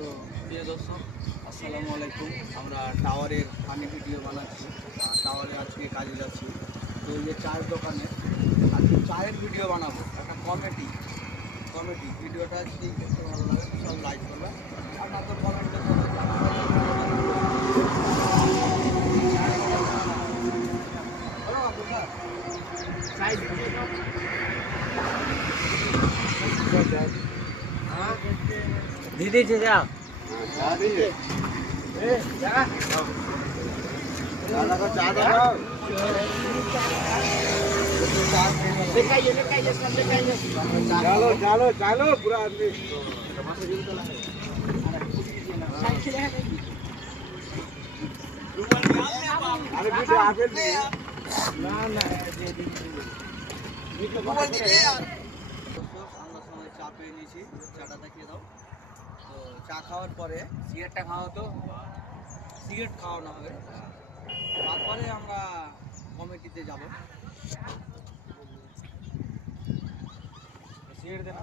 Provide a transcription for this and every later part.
তো প্রিয় দর্শক আসসালামু আলাইকুম। আমরা টাওয়ারের ফানি ভিডিও বানাচ্ছি, টাওয়ারে আজকে কাজে যাচ্ছি। তো এই যে চায়ের দোকানে আজকে চায়ের ভিডিও বানাবো, একটা কমেডি ভিডিওটা যদি দেখতে ভালো লাগে সব লাইক করবে, আর না তো কমেন্টে दीदी से जा चलो चलो चलो पूरा आदमी अरे बेटे आगे ना ना আমরা সবাই চা পেয়ে নিয়েছি, চাটা দেখিয়ে দাও। তো চা খাওয়ার পরে सिगरेट खाओ तो সিগারেট খাওয়ানো হবে, তারপরে আমরা কমিটিতে যাব। সিগারেট দেন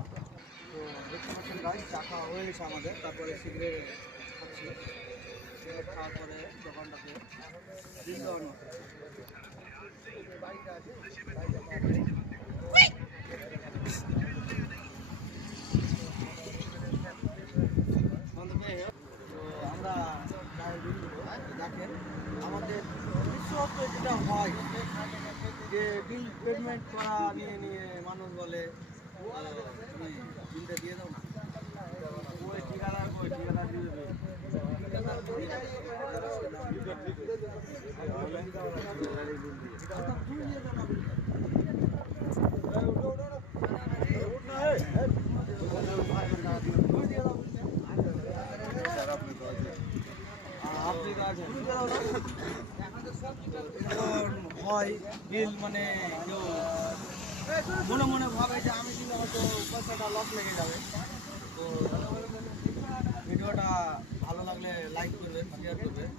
তো দেখতে পাচ্ছেন গাছ, চা খাওয়া হয়ে গেছে আমাদের, তারপরে সিগারেট খাচ্ছি। সিগারেট খাওয়ার পরে দোকানটাতে বিল দেওয়ানো হবে। তো আমরা দেখেন আমাদের বিশ্বত যেটা হয় যে বিল পেমেন্ট করা নিয়ে নিয়ে মানুষ বলে তুমি বিলটা দিয়ে দাও না, ওই ঠিকাদার দিয়ে দেবে। হয় বিল মানে কেউ মনে মনে ভাবে যে আমি দিলে হয়তো পয়সাটা লস লেগে যাবে। তো ভিডিওটা ভালো লাগলে লাইক করবেন, শেয়ার করবেন।